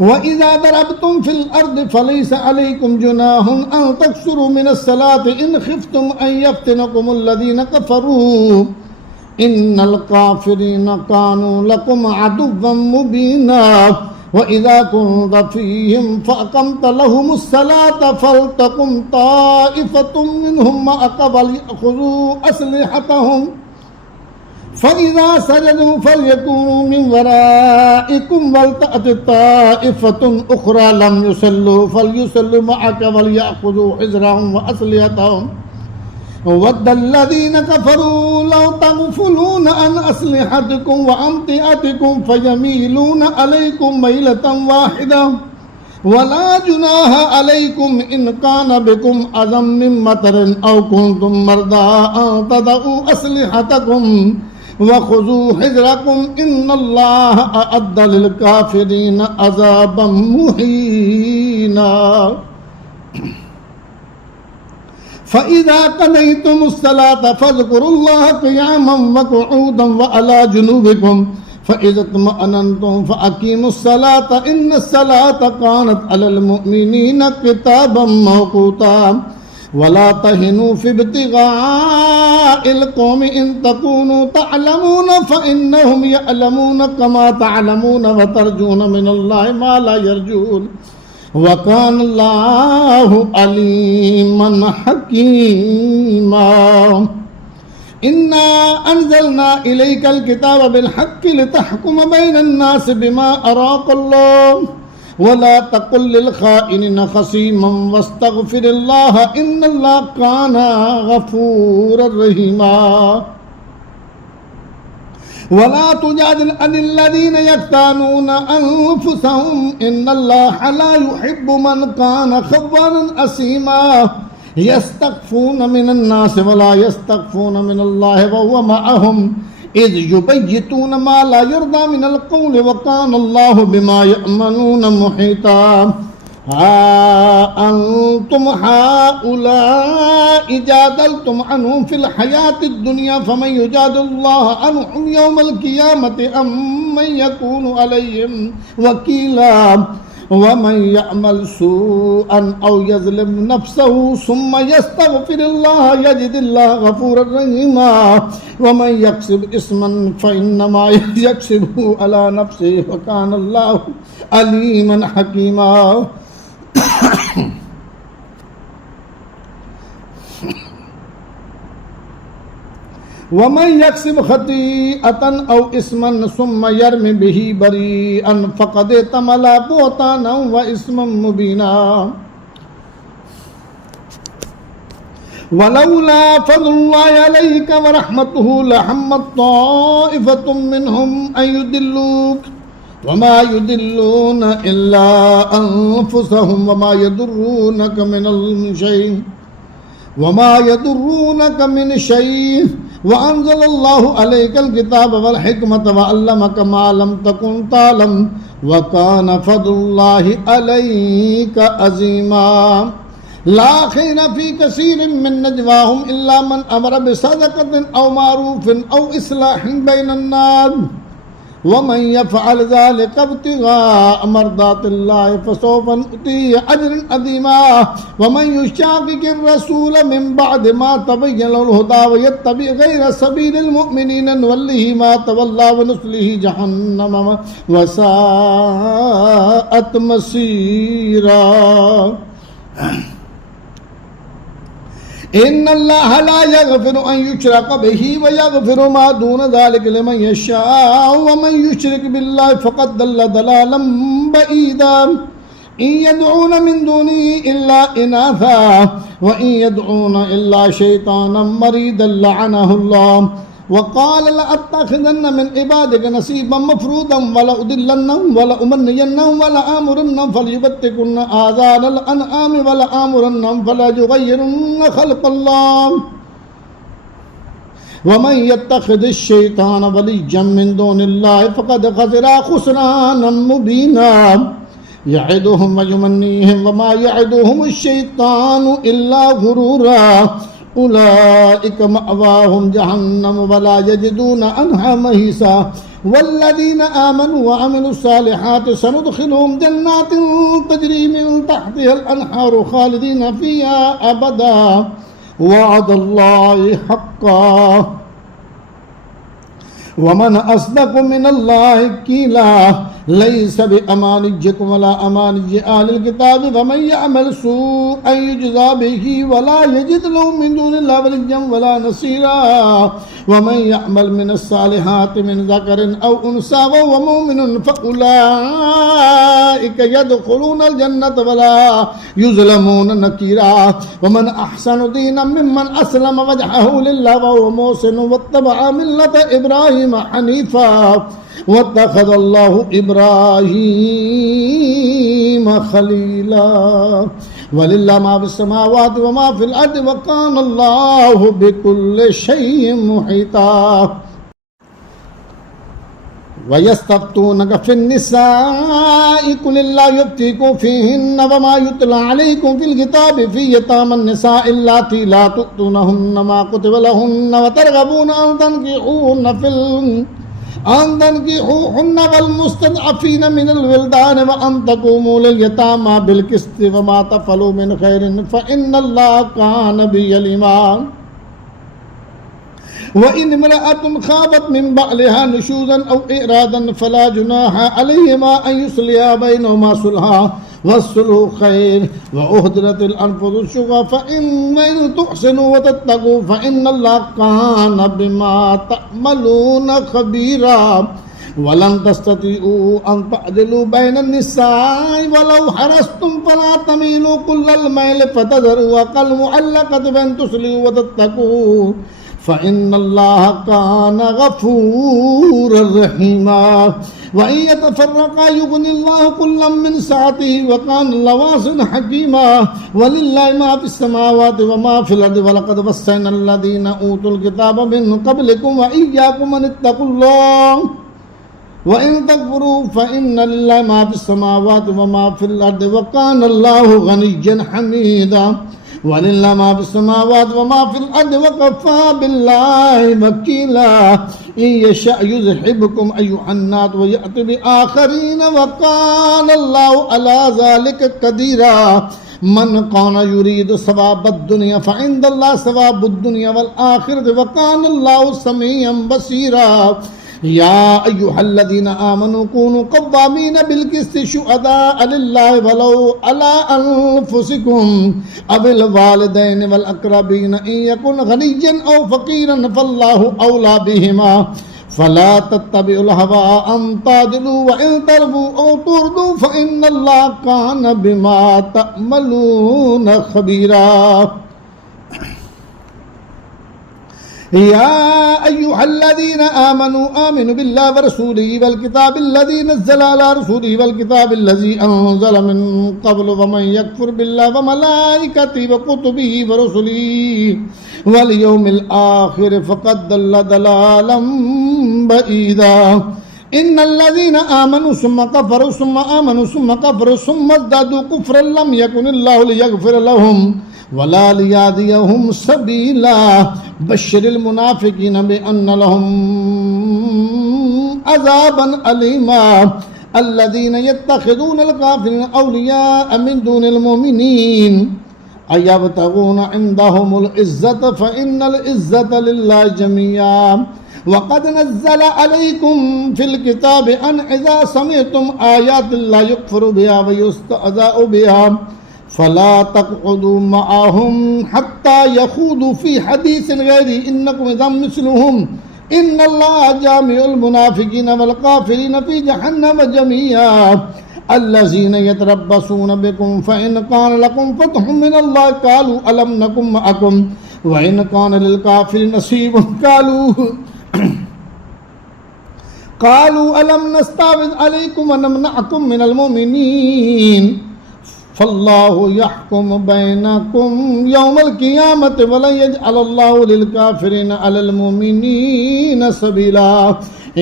वइज़ा दरबतुम फ़िल अर्दि फ़लैसा अलैकुम जुनाहुन अन तक़्सुरू मिनस्सलाति इन ख़िफ़्तुम अन यफ़्तिनकुमुल्लज़ीना कफ़रू इन्नल काफ़िरीना कानू लकुम अदुव्वन मुबीना वइज़ा कुन्त फ़ीहिम फ़अक़मत लहुमुस्सलाता फ़लतक़ुम ताइफ़तुम मिनहुम मअक वलियख़ुज़ू अस्लिहतहुम फ़इज़ा सजदू फ़लयकूनू मिन वराइकुम वलतअत ताइफ़तुन उख़रा लम युसल्लू फ़लयुसल्लू मअक वलियख़ुज़ू हिज़रहुम व अस्लिहतहुम वद्दल्लज़ीना कफ़रू लौ तग़फ़ुलून अन अस्लिहतिकुम व अम्तिअतिकुम फ़यमीलून अलैकुम मैलतन वाहिदा वला जुनाह अलैकुम इन कान बिकुम अज़म मिन मतरिन औ कुंतुम मर्दा अन तदऊ अस्लिहतकुम वख़ुज़ू हिज़रकुम इन्नल्लाह अअद्द लिल काफ़िरीन अज़ाबन मुहीना फ़इज़ा क़ज़य्तुमुस्सलात फ़ज़्कुरुल्लाह क़ियामन व क़ुऊदन व अला जुनूबिकुम फ़इज़ा इत्मअनन्तुम फ़अक़ीमुस्सलात इन्नस्सलात कानत अलल मुअमिनीना किताबन मौक़ूता वला तहिनू फ़ी इब्तिग़ाइल क़ौमि इन तकूनू तअलमून फ़इन्नहुम यअलमून कमा तअलमून व तर्जून मिनल्लाहि मा ला यरजून व कानल्लाहु अलीमन हकीमा इन्ना अंज़लना इलैकल किताब बिल हक़्क़ि लितहकुम बैनन नास बिमा अराकल्लाह वला तकुल लिल ख़ाइनिन ख़सीमन वस्तग़फिरिल्लाह इन्नल्लाह काना गफ़ूरर रहीमा ولا تجادل عن الذين يختانون أنفسهم إن الله لا يحب من كان خوانا أثيما يستخفون من الناس ولا يستخفون من الله وهو معهم إذ يبيتون ما لا يرضى من القول وكان الله بما يعملون محيطا ها أنتم هؤلاء جادلتم عنهم في الحياة الدنيا فمن يجادل الله عنهم يوم القيامة أم من يكون عليهم وكيلا ومن يعمل سوءا أو يظلم نفسه ثم يستغفر الله يجد الله غفورا رحيما ومن يكسب إثما فإنما يكسبه على نفسه وكان الله عليما حكيما ومن يكسب خطيئة أو إثما ثم يرمي به بريئا فقد احتمل بهتانا وإثما مبينا ولولا فضل الله عليك ورحمته لهمت طائفة منهم أن يضلوك وما يضلون إلا أنفسهم وما يضرونك من شيء وأنزل الله عليك الكتاب والحكمة وعلمك ما لم تكن تعلم وكان فضل الله عليك عظيما لا خير في كثير من نجواهم إلا من أمر بصدقة أو معروف أو إصلاح بين الناس ومن يفعل ذلك ابتغاء مرضات الله فسوف نؤتيه أجرا عظيما ومن يشاقق الرسول من بعد ما تبين له الهدى ويتبع غير سبيل المؤمنين نوله ما تولى ونصله جهنم وساءت مصيرا إن الله لا يغفر أن يشرك به ويغفر ما دون ذلك لمن يشاء ومن يشرك بالله فقد ضل ضلالا بعيدا إن يدعون من دونه إلا إناثا وإن يدعون إلا شيطانا مريدا لعنه الله وقال لأتخذن من عبادك نصيبا مفروضا ولأضلنهم ولأمنينهم ولآمرنهم فليبتكن آذان الأنعام ولآمرنهم فلا يغيرن خلق الله ومن يتخذ الشيطان وليا من دون الله فقد خسر خسرانا مبينا يعدهم ويمنيهم وما يعدهم الشيطان إلا غرورا أولئك مأواهم جهنم ولا يجدون عنها محيصا والذين آمنوا وعملوا الصالحات سندخلهم جنات تجري من تحتها الأنهار خالدين فيها أبدا وعد الله حقا ومن أصدق من الله قيلا ليس بأمانيكم ولا أماني أهل الكتاب فمن يعمل سوءا يجزى به ولا يجد له من دون الله وليا ولا نصيرا ومن يعمل من الصالحات من ذكر أو أنثى وهو مؤمن فأولئك يدخلون الجنة ولا يظلمون نكيرا ومن أحسن دينا ممن أسلم وجهه لله وهو محسن واتبع ملة إبراهيم حنيفا واتخذ الله إبراهيم خليلا ولله ما في السماوات وما في الأرض وكان الله بكل شيء محيطا ويستفتونك في النساء قل الله يفتيكم فيهن وما يتلى عليكم في الكتاب في يتامى النساء اللاتي لا تؤتونهن ما كتب لهن وترغبون أن تنكحوهن والمستضعفين من الولدان وأن تقوموا لليتامى بالقسط وما تفعلوا من خير فإن الله كان به عليما وإن امرأة خافت من بعلها نشوزا أو إعراضا فلا جناح عليهما أن يصلحا بينهما صلحا والصلح خير وأحضرت الأنفس الشح فإن تحسنوا وتتقوا فإن الله كان بما تعملون خبيرا ولن تستطيعوا أن تعدلوا بين النساء ولو حرصتم فلا تميلوا كل الميل فتذروها كالمعلقة فإن تصلحوا وتتقوا फ़इन्नल्लाह कान गफ़ूरर रहीमा वइन यतफ़र्रक़ा युग़निल्लाहु कुल्लम मिन सअतिही व कान अल्लाहु वासिअन हकीमा वलिल्लाहि मा फ़िस समावाति व मा फ़िल अर्दि व लक़द वस्सैना अल्लज़ीना ऊतुल किताब मिन क़ब्लिकुम व इय्याकुम अन इत्तक़ुल्लाह व इन तकफ़ुरू फ़इन्ना लिल्लाहि मा फ़िस समावाति व मा फ़िल अर्दि व कान अल्लाहु गनिय्यन हमीदा वलिल्लाहि मा फ़िस समावाति व मा फ़िल अर्दि व कफ़ा बिल्लाहि वकीला इन यशअ युज़हिबकुम अय्युहन्नास व यअति बिआखरीन व कान अल्लाहु अला ज़ालिका क़दीरा मन कान युरीदु सवाबद दुनिया फ़इंदल्लाहि सवाबुद दुनिया वल आखिरति व कान अल्लाहु समीअन बसीरा या अय्युहल्लज़ीना आमनू कूनू क़व्वामीन बिल क़िस्ति शुहदाअ लिल्लाहि वलौ अला अनफुसिकुम अविल वालिदैनि वल अक़रबीन इन यकुन गनिय्यन औ फ़क़ीरन फ़ल्लाहु औला बिहिमा फ़ला तत्तबिउल हवा अन तादिलू व इन तरबू औ तुरदू फ़इन्नल्लाह कान बिमा तअमलून ख़बीरा या अय्युहल्लज़ीना आमनू आमिनू बिल्लाहि व रसूलिही वल किताबिल्लज़ी नज़्ज़ला अला रसूलिही वल किताबिल्लज़ी अनज़ल मिन क़ब्लु व मन यकफ़ुर बिल्लाहि व मलाइकतिही व कुतुबिही व रुसुलिही वल यौमिल आखिर फ़क़द दल्ल दलालन बईदा इन्नल्लज़ीना आमनू सुम्मा कफ़रू सुम्मा आमनू सुम्मा कफ़रू सुम्मा इज़्दादू कुफ़्रन लम यकुनिल्लाहु लियग़फ़िर लहुम वला लियहदियहुम सबीला बश्शिरिल मुनाफ़िक़ीन बिअन्न लहुम अज़ाबन अलीमा अल्लज़ीना यत्तख़िज़ूनल काफ़िरीन औलियाअ मिन दूनिल मुमिनीन अयब्तग़ूना इंदहुमुल इज़्ज़त फ़इन्नल इज़्ज़त लिल्लाहि जमीआ वक़द नज़्ज़ल अलैकुम फ़िल किताबि अन इज़ा समिअतुम आयातिल्लाहि युकफ़रु बिहा व युस्तहज़अु बिहा फ़ला तक़उदू मअहुम हत्ता यख़ूदू फ़ी हदीसिन ग़ैरिही इन्नकुम इज़म मिस्लुहुम इन्नल्लाह जामिउल मुनाफ़िक़ीन वल काफ़िरीन फ़ी जहन्नम जमीआ अल्लज़ीना यतरब्बसून बिकुम फ़इन कान लकुम फ़त्हुम मिनल्लाहि क़ालू अलम नकुम मअकुम व इन कान लिल काफ़िरीन नसीबुन क़ालू अलम नस्तहविज़ अलैकुम व नमनअकुम मिनल मुमिनीन फ़ल्लाहु यहकुमु बैनकुम यौमल क़ियामति व लन यजअलल्लाहु लिल काफ़िरीन अलल मुमिनीन सबीला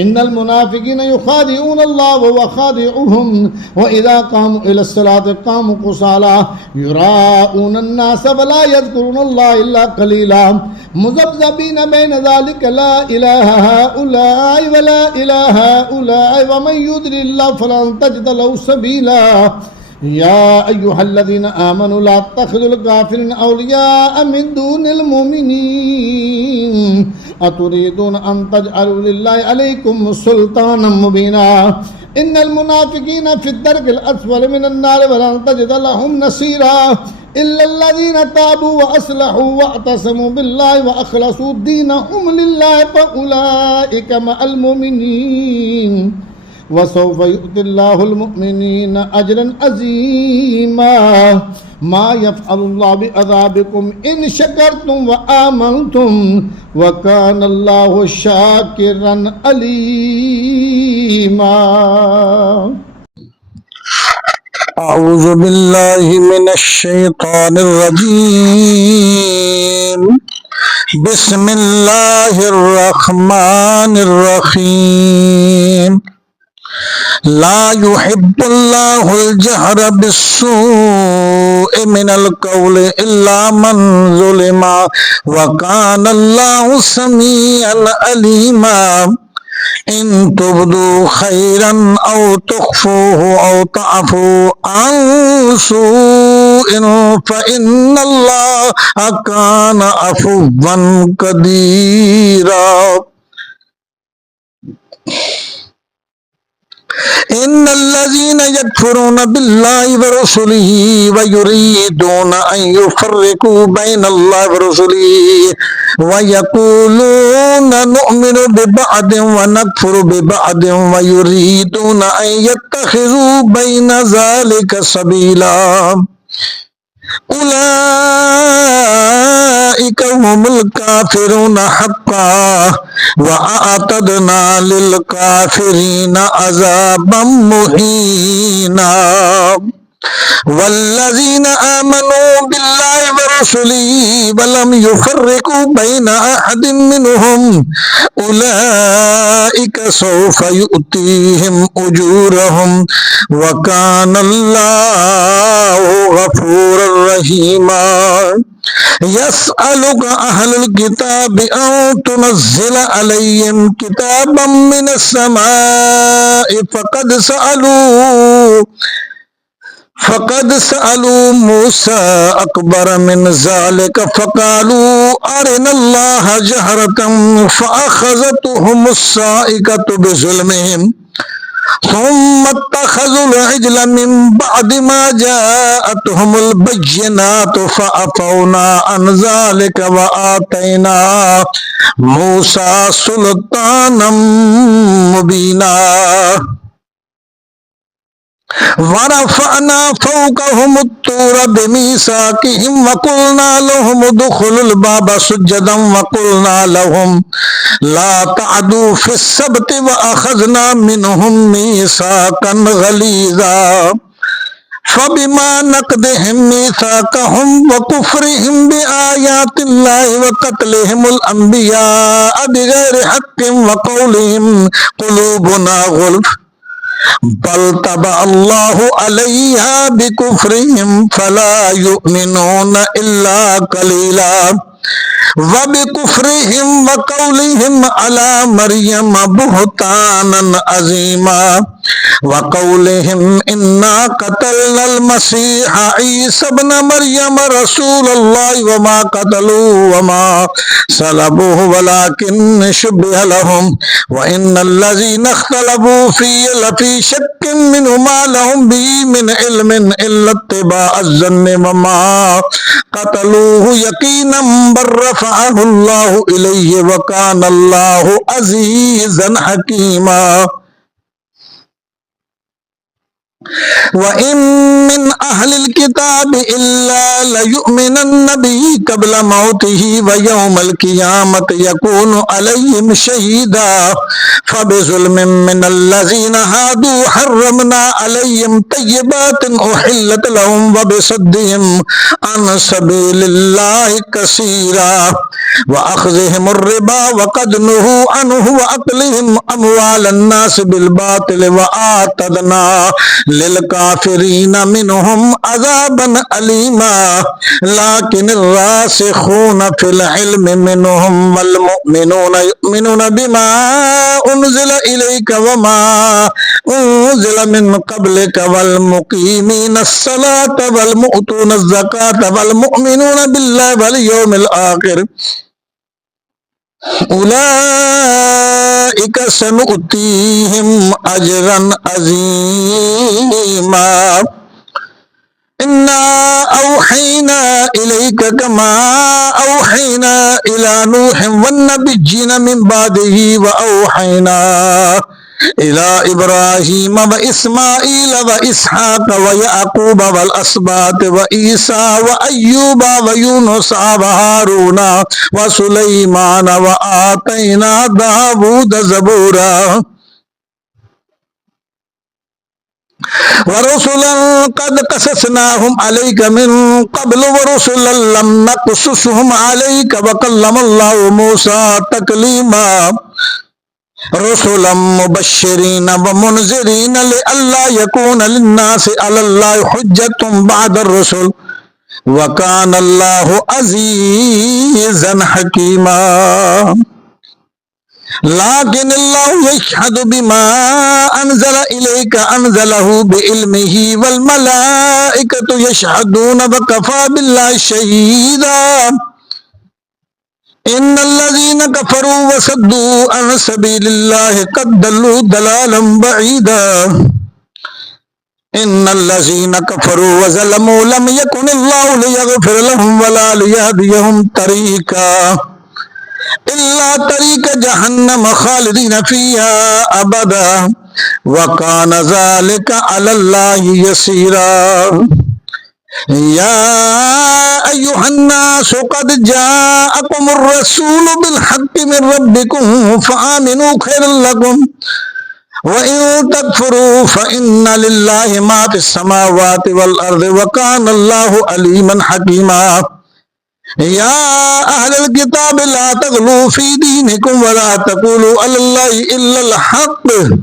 इन्नल मुनाफ़िक़ीन युख़ादिऊन अल्लाह व हुव ख़ादिउहुम व इज़ा क़ामू इलस्सलाति क़ामू कुसाला युराऊन अन्नास व ला यज़कुरूनल्लाह इल्ला क़लीला मुज़ब्ज़बीन बैन ज़ालिका ला इलाहा हाउलाई व ला इलाहा हाउलाई व मन युद्लिल्लाहु फ़लन तजिद लहु सबीला या अय्युहल्लज़ीना आमनू ला तत्तख़िज़ुल काफ़िरीन औलियाअ मिन दूनिल मुमिनीन अतुरीदून अन तजअलू लिल्लाहि अलैकुम सुल्तानम मुबीना इन्नल मुनाफ़िक़ीन फ़िद्दरकिल अस्फ़लि मिनन नार व लन तजिद लहुम नसीरा इल्लल्लज़ीना ताबू व अस्लहू व अतसमू बिल्लाहि व अख़लसू दीनहुम लिल्लाहि फ़उलाइका मअल मुमिनीन वसौफ़ युअतिल्लाहुल मुमिनीना अजरन अज़ीमा मा यफ़अलुल्लाहु बिअज़ाबिकुम इन शकरतुम व आमनतुम व कानल्लाहु शाकिरन अलीमा। अऊज़ु बिल्लाहि मिनश शैतानिर रजीम बिस्मिल्लाहिर रहमानिर रहीम ला युहिब्बुल्लाहुल जहरा बिस्सूइ मिनल क़ौलि इल्ला मन ज़ुलिमा व कानल्लाहु समीअन अलीमा इन तुब्दू खैरन औ तुख़्फूहु औ तअफ़ू अन सूइन फ़इन्नल्लाह कान अफ़ुव्वन क़दीरा। इन्नल्लज़ीना यकफ़ुरूना बिल्लाहि व रसूलिही व युरीदूना अन युफ़र्रिक़ू बैनल्लाहि व रसूलिही व यक़ूलूना नु'मिनु बिबअदिन व नकफ़ुरु बिबअदिन व युरीदूना अन यत्तख़िज़ू बैन ज़ालिका सबीला उलाइका हुमुल काफिरून हक्का व अअतदना लिल काफिरीन अज़ाबम मुहीना। वल्लज़ीन आमनू बिल्लाहि व रसूलिही व लम युफ़र्रिक़ू बैन अहदिन मिनहुम उलाइका सौफ़ युअतीहिम उजूरहुम व कानल्लाहु गफूरर रहीमा। यसअलुका अहलुल किताबि अन तुनज़्ज़िल अलैहिम किताबम मिनस समाइ फ़क़द सअलू मूसा अकबर मिन ज़ालिका फ़क़ालू अरिनल्लाह जहरतन फ़अख़ज़तहुमुस साइक़तु बिज़ुल्मिहिम सुम्मा इत्तख़ज़ुल इज्ल मिन बअदि मा जाअतहुमुल बय्यिनातु फ़अफ़ौना अन ज़ालिका व आतैना मूसा सुल्तानम मुबीना। वरफ़अना फ़ौक़हुमुत-तूर बिमीसाक़िहिम वक़ुलना लहुम उदख़ुलुल बाब सुज्जदन वक़ुलना लहुम ला तअदू फ़िस्सब्ति वअख़ज़ना मिनहुम मीसाक़न ग़लीज़ा। फ़बिमा नक़दिहिम मीसाक़हुम वकुफ़्रिहिम बिआयातिल्लाहि वक़त्लिहिमुल अंबियाअ बिग़ैरि हक़्क़िन वक़ौलिहिम क़ुलूबुना ग़ुल्फ़ बल तबअ अल्लाहु अलैहा बिकुफ्रिहिम फला युमिनून इल्ला कलीला व बिकुफ्रिहिम व कौलिहिम अला मरियम बुहतानन अज़ीमा व कौलिहिम इन्ना क़तलनल मसीह ईसा इब्न मरियम रसूलल्लाहि व मा क़तलूहु व मा सलबूहु वलाकिन शुब्बिह लहुम व इन्नल्लज़ीना इख्तलफू फ़ीहि लफ़ी शक्किन मिन्हु मा लहुम बिही मिन इल्मिन इल्ला इत्तिबाअज़-ज़न्नि व मा क़तलूहु यक़ीनन बल रफ़अहु अल्लाहु इलैहि व कानल्लाहु अज़ीज़न हकीमा। व इन मिन अहलिल किताबि इल्ला लयुमिनन्न बिही क़ब्ल मौतिही व यौमल क़ियामति यकूनु अलैहिम शहीदा फ़बिज़ुल्मिन मिनल्लज़ीना हादू हर्रमना अलैहिम तय्यिबातिन उहिल्लत लहुम व बिसद्दिहिम अन सबीलिल्लाहि कसीरा व अख़ज़िहिमुर रिबा व क़द नुहू अन्हु व अक्लिहिम अमवालन नास बिल बातिल व आतदना लिल काफिरीन मिनहुम अज़ाबन अलीमा। लाकिनिर रासिखून फिल इल्मि मिनहुम वल मुमिनूना युमिनूना बिमा उन्ज़िला इलैका व मा उन्ज़िला मिन क़ब्लिका वल मुक़ीमीनस सलाता वल मुअतूनज़ ज़काता वल मुमिनूना बिल्लाहि वल यौमिल आखिर उलाइका सनुअतीहिम अजरन अज़ीमा। इन्ना औहैना इलैका कमा औहैना इला नूहिन वन्नबिय्यीन मिन बादिही व औहैना इला इब्राहीम व इस्माईल व इसहाक व याकूब वल अस्बात व ईसा व अय्यूब व यूनुस व हारून व सुलैमान व आतैना दाऊद ज़बूरा। व रुसुलन क़द क़ससनाहुम अलैका मिन क़ब्ल व रुसुलन लम नक़्सुसहुम अलैका व कल्लमल्लाहु मूसा तकलीमा। रुसुलन मुबश्शिरीन व मुनज़िरीन लिअल्ला यकून लिन्नासि अलल्लाहि हुज्जतुन बअदर रुसुल व कानल्लाहु अज़ीज़न हकीमा। लाकिन अल्लाहु यशहदु बिमा अनज़ला इलैका अनज़लहु बिइल्मिही वल मलाइकतु यशहदून व कफ़ा बिल्लाहि शहीदा। इन्नल्लज़ीना कफ़रू व सद्दू अन सबीलिल्लाहि क़द दल्लू दलालन बईदा। इन्नल्लज़ीना कफ़रू व ज़लमू लम यकुनिल्लाहु लियग़फ़िर लहुम वला लियहदियहुम तरीक़ा इल्ला तरीक़ जहन्नम ख़ालिदीन फ़ीहा अबदा व कान ज़ालिका अलल्लाहि यसीरा। या अय्युहन्नास क़द जाअकुमुर रसूलु बिल हक़्क़ि मिन रब्बिकुम फ़आमिनू खैरल लकुम व इन तकफुरू फ़इन्ना लिल्लाहि मा फ़िस समावाति वल अर्दि व काना अल्लाहु अलीमन हकीमा। या अहलल किताब ला तग़लू फ़ी दीनिकुम व ला तक़ूलू अलल्लाहि इल्लल हक़्क़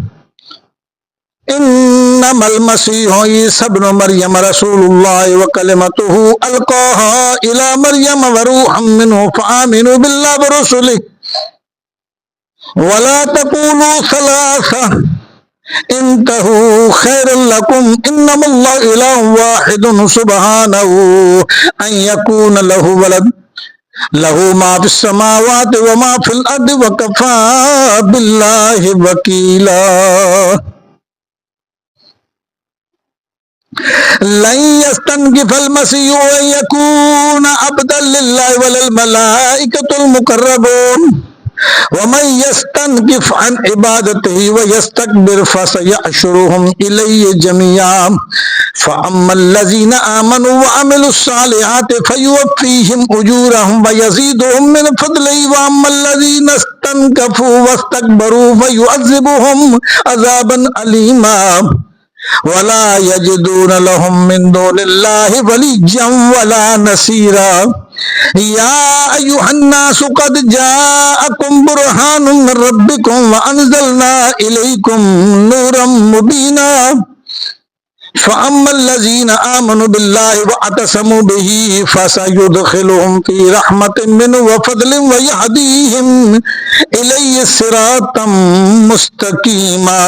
इन्नमल मसीहु ईसा इब्नु मरियम रसूलुल्लाह व कलिमतुहु अलक़ाहा इला मरियम व रूहम मिन्हु फ़आमिनू बिल्लाहि व रसूलिहि व ला तक़ूलू सलासा इंतहू खैरुल लकुम इन्नमल्लाहु इलाहुन वाहिदुन सुब्हानहु अन यकून लहु वलद लहू मा फिस समावाति व मा फिल अर्दि व कफ़ा बिल्लाहि वकीला। लन यस्तनकिफल मसीहु अन यकून अब्दन लिल्लाहि वल मलाइकतुल मुकर्रबून व मन यस्तनकिफ अन इबादतिही व यस्तकबिर फसयहशुरुहुम इलैहि जमीआ फअम्मल लज़ीना आमनू व अमिलुस सालिहाति फयुवफ़्फ़ीहिम उजूरहुम व यज़ीदुहुम मिन फ़ज़लिही व अम्मल लज़ीना इस्तनकफू वस्तकबरू फयुअज़्ज़िबुहुम अज़ाबन अलीमा वला यजिदून लहुम मिन दूनिल्लाहि वलिय्यन वला नसीरा। या अय्युहन्नासु क़द जाअकुम बुरहानुम मिन रब्बिकुम व अंज़लना इलैकुम नूरम मुबीना फ़अम्मल लज़ीना आमनू बिल्लाहि व अतसमू बिही फ़सयुदख़िलुहुम फ़ी रहमतिन मिन्हु व फ़ज़लिन व यहदीहिम इलैहि सिरातम मुस्तक़ीमा।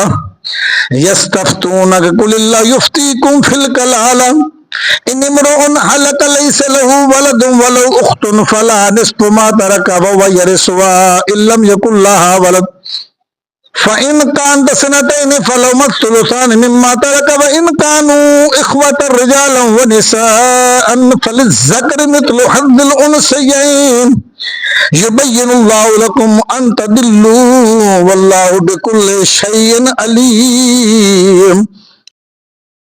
यस्तफ्तूनक कुलिल्लाहु युफ्तीकुम फिल कलाला इन इम्रुउन हलक लैसा लहू वलदुन वलहू उख्तुन फला निस्फु मा तरक व यरिसुहा इल्लम यकुल लहा वलद फ़इन कानत सनतैन फलहुमा सुलुसान मिम्मा तरक व इन कानू इख्वतन रिजालन व निसाअन फलिज़्ज़करि मिथलु हज़्ज़िल उन्सयैन युबय्यिनुल्लाहु लकुम अन तदिल्लू वल्लाहु बिकुल्लि शैइन अलीम।